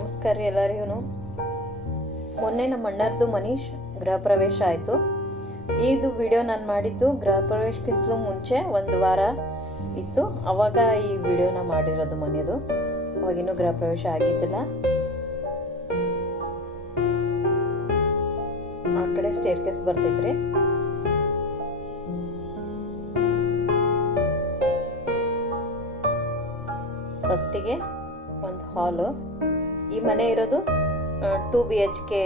ನಮಸ್ಕಾರ ರೀ ಎಲ್ಲರಿಗೂ ಮೊನ್ನೆ ನಮ್ಮ ಅಣ್ಣರದು ಮನೀಶ್ ಗೃಹ ಪ್ರವೇಶ ಆಯಿತು. ಇದು ವಿಡಿಯೋ ನಾನು ಮಾಡಿದ್ದು ಗೃಹ ಪ್ರವೇಶಕ್ಕಿಂತಲೂ ಮುಂಚೆ ಒಂದು ವಾರ ಇತ್ತು. ಅವಾಗ ಈ ವಿಡಿಯೋನ ಮಾಡಿರೋದು ಮನೆಯದು ಅವಾಗಿನ್ನೂ ಗೃಹ ಪ್ರವೇಶ ಆಗಿದ್ದಿಲ್ಲ. ಆ ಕಡೆ ಸ್ಟೇರ್ ಕೇಸ್ ಬರ್ತೈತ್ರಿ ಫಸ್ಟಿಗೆ ಒಂದು ಹಾಲು ಈ ಮನೆ ಇರೋದು ಟೂ ಬಿ ಎಚ್ ಕೆ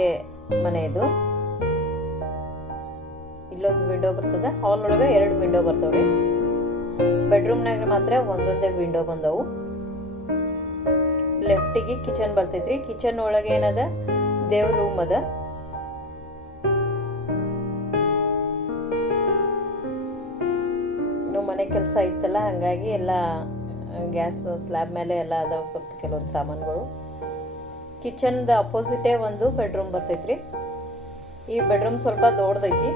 ಮನೆ ಇದು. ಇಲ್ಲೊಂದು ವಿಂಡೋ ಬರ್ತದೆ. ಹಾಲ್ ಒಳಗೆ ಎರಡು ವಿಂಡೋ ಬರ್ತಾವ್ರಿ. ಬೆಡ್ರೂಮ್ನಾಗ ಮಾತ್ರ ಒಂದೊಂದೇ ವಿಂಡೋ ಬಂದವು. ಲೆಫ್ಟಿಗೆ ಕಿಚನ್ ಬರ್ತೈತ್ರಿ. ಕಿಚನ್ ಒಳಗೆ ಏನದ? ದೇವ್ರ ರೂಮ್ ಅದ. ಮನೆ ಕೆಲಸ ಇತ್ತಲ್ಲ, ಹಂಗಾಗಿ ಎಲ್ಲ ಗ್ಯಾಸ್ ಸ್ಲ್ಯಾಬ್ ಮೇಲೆ ಎಲ್ಲ ಅದಾವ ಸ್ವಲ್ಪ ಕೆಲವೊಂದು ಸಾಮಾನುಗಳು. ಕಿಚನ್ದ ಅಪೋಸಿಟೇ ಒಂದು ಬೆಡ್ರೂಮ್ ಬರ್ತೈತ್ರಿ. ಈ ಬೆಡ್ರೂಮ್ ಸ್ವಲ್ಪ ದೊಡ್ಡದೈತಿ.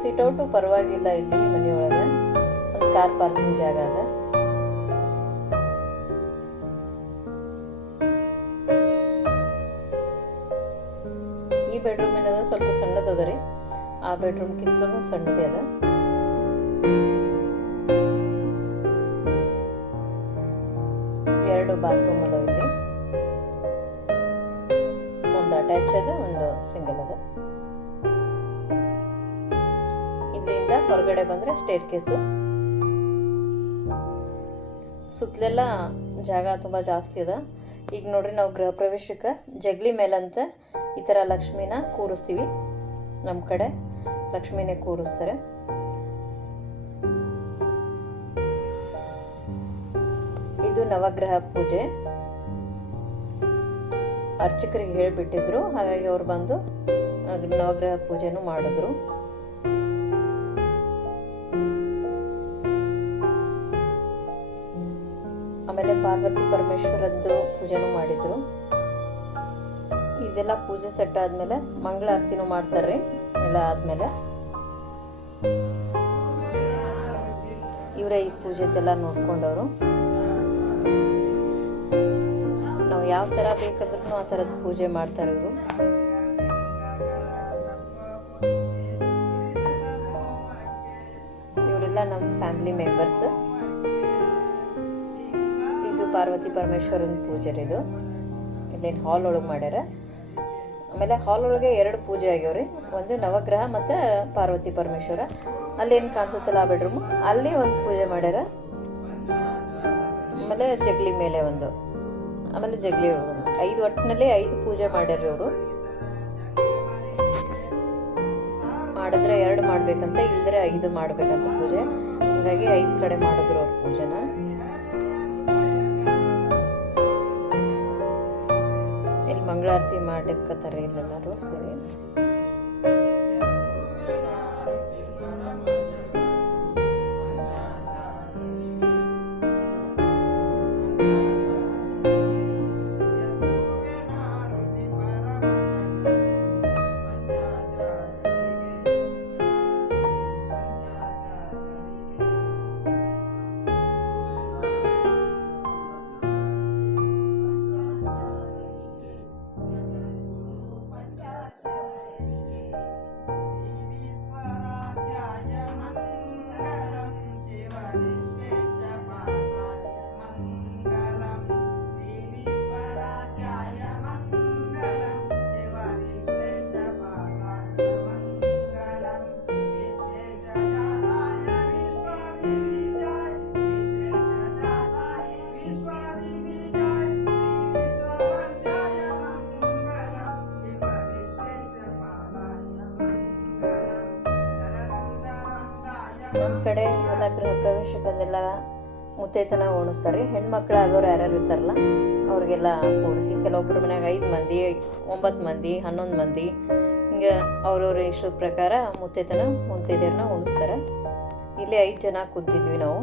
ಸಿಟೌಟು ಪರವಾಗಿಲ್ಲ ಇಲ್ಲಿ ಮನೆಯೊಳಗೆ. ಒಂದು ಕಾರ್ ಪಾರ್ಕಿಂಗ್ ಜಾಗ ಅದ. ಬೆಡ್ರೂಮ್ ಏನದ, ಸ್ವಲ್ಪ ಸಣ್ಣದದ ರೀ. ಆ ಬೆಡ್ರೂಮ್ಗಿಂತಲೂ ಸಣ್ಣದೇ ಅದ. ಎರಡು ಬಾತ್ರೂಮ್ ಅದಾವ ಇಲ್ಲಿ. ಒಂದು ಅಟ್ಯಾಚ್ ಅದ, ಒಂದು ಸಿಂಗಲ್ ಅದ. ಇಲ್ಲಿಂದ ಹೊರಗಡೆ ಬಂದ್ರೆ ಸ್ಟೇರ್ ಕೇಸ್ ಸುತ್ತಲೆಲ್ಲ ಜಾಗ ತುಂಬಾ ಜಾಸ್ತಿ ಅದ. ಈಗ ನೋಡ್ರಿ ನಾವು ಗೃಹ ಪ್ರವೇಶಕ್ಕೆ ಜಗ್ಲಿ ಮೇಲಂತ ಈ ಥರ ಲಕ್ಷ್ಮಿನ ಕೂರಿಸ್ತೀವಿ. ನಮ್ಮ ಕಡೆ ಲಕ್ಷ್ಮಿನೇ ಕೂರಿಸ್ತಾರೆ. ಇದು ನವಗ್ರಹ ಪೂಜೆ. ಅರ್ಚಕರಿಗೆ ಹೇಳಿಬಿಟ್ಟಿದ್ರು, ಹಾಗಾಗಿ ಅವ್ರು ಬಂದು ನವಗ್ರಹ ಪೂಜೆನೂ ಮಾಡಿದ್ರು. ಆಮೇಲೆ ಪಾರ್ವತಿ ಪರಮೇಶ್ವರದ್ದು ಪೂಜೆನೂ ಮಾಡಿದ್ರು. ಇದೆಲ್ಲ ಪೂಜೆ ಸೆಟ್ ಆದ್ಮೇಲೆ ಮಂಗಳಾರತಿನೂ ಮಾಡ್ತಾರ್ರಿ, ಎಲ್ಲ ಆದ್ಮೇಲೆ. ಇವರೇ ಈ ಪೂಜೆದೆಲ್ಲ ನೋಡ್ಕೊಂಡವರು. ನಾವು ಯಾವ ಥರ ಬೇಕಂದ್ರೂ ಆ ಥರದ ಪೂಜೆ ಮಾಡ್ತಾರೆ ಇವರು. ಇವರೆಲ್ಲ ನಮ್ಮ ಫ್ಯಾಮಿಲಿ ಮೆಂಬರ್ಸ್. ಪಾರ್ವತಿ ಪರಮೇಶ್ವರನ ಇದು. ಇಲ್ಲೇನು ಹಾಲ್ ಒಳಗೆ ಮಾಡ್ಯಾರ. ಆಮೇಲೆ ಹಾಲ್ ಒಳಗೆ ಎರಡು ಪೂಜೆ ಆಗ್ಯಾವ್ರಿ. ಒಂದು ನವಗ್ರಹ ಮತ್ತು ಪಾರ್ವತಿ ಪರಮೇಶ್ವರ. ಅಲ್ಲೇನು ಕಾಣಿಸುತ್ತಲ್ಲ ಆ ಬೆಡ್ರೂಮು ಅಲ್ಲಿ ಒಂದು ಪೂಜೆ ಮಾಡ್ಯಾರ. ಆಮೇಲೆ ಜಗ್ಲಿ ಮೇಲೆ ಒಂದು. ಆಮೇಲೆ ಜಗ್ಲಿ ಒಳಗೆ. ಒಂದು ಐದು ಒಟ್ಟಿನಲ್ಲಿ ಐದು ಪೂಜೆ ಮಾಡ್ಯಾರ ಅವರು. ಮಾಡಿದ್ರೆ ಎರಡು ಮಾಡಬೇಕಂತ ಇಲ್ದ್ರೆ ಐದು ಮಾಡ್ಬೇಕಂತ ಪೂಜೆ. ಹಾಗಾಗಿ ಐದು ಕಡೆ ಮಾಡಿದ್ರು ಅವ್ರ ಪೂಜೆನ. ಮಂಗಳಾರತಿ ಮಾಡಕ್ಕತ್ತಾರೆ ಇಲ್ಲೆಲ್ಲರೂ ಸರಿ. ನಮ್ಮ ಕಡೆ ಇವೆಲ್ಲ ಗೃಹ ಪ್ರವೇಶಕ್ಕಂದೆಲ್ಲ ಮುತ್ತೈತನ ಉಣಿಸ್ತಾರೆ ರೀ ಹೆಣ್ಮಕ್ಳು ಆಗೋರು ಯಾರ್ಯಾರು ಇರ್ತಾರಲ್ಲ, ಅವ್ರಿಗೆಲ್ಲ ಕೂಡಿಸಿ ಕೆಲವೊಬ್ಬರ ಮನ್ಯಾಗ ಐದು ಮಂದಿ, ಒಂಬತ್ತು ಮಂದಿ, ಹನ್ನೊಂದು ಮಂದಿ, ಹಿಂಗೆ ಅವ್ರವ್ರ ಇಷ್ಟ ಪ್ರಕಾರ ಮುತ್ತೈತನ ಮುತ್ತೈದೆಯರನ್ನ ಉಣಿಸ್ತಾರೆ ಇಲ್ಲಿ ಐದು ಜನ ಕೂತಿದ್ವಿ ನಾವು.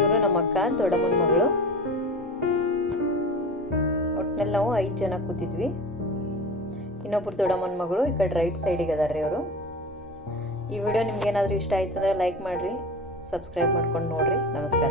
ಇವರು ನಮ್ಮ ಅಕ್ಕ, ದೊಡ್ಡಮ್ಮನ ಮಗಳು. ಒಟ್ಟಿನಲ್ಲಿ ನಾವು ಐದು ಜನ ಕೂತಿದ್ವಿ. ಇನ್ನೊಬ್ರು ದೊಡ್ಡಮ್ಮನ ಮಗಳು, ಈ ಕಡೆ ರೈಟ್ ಸೈಡಿಗೆ ಅದಾರ ರೀ ಅವರು. ಈ ವಿಡಿಯೋ ನಿಮ್ಗೆ ಏನಾದರೂ ಇಷ್ಟ ಆಯ್ತು ಅಂದರೆ ಲೈಕ್ ಮಾಡಿರಿ ಸಬ್ಸ್ಕ್ರೈಬ್ ಮಾಡ್ಕೊಂಡು ನೋಡಿರಿ. ನಮಸ್ಕಾರ.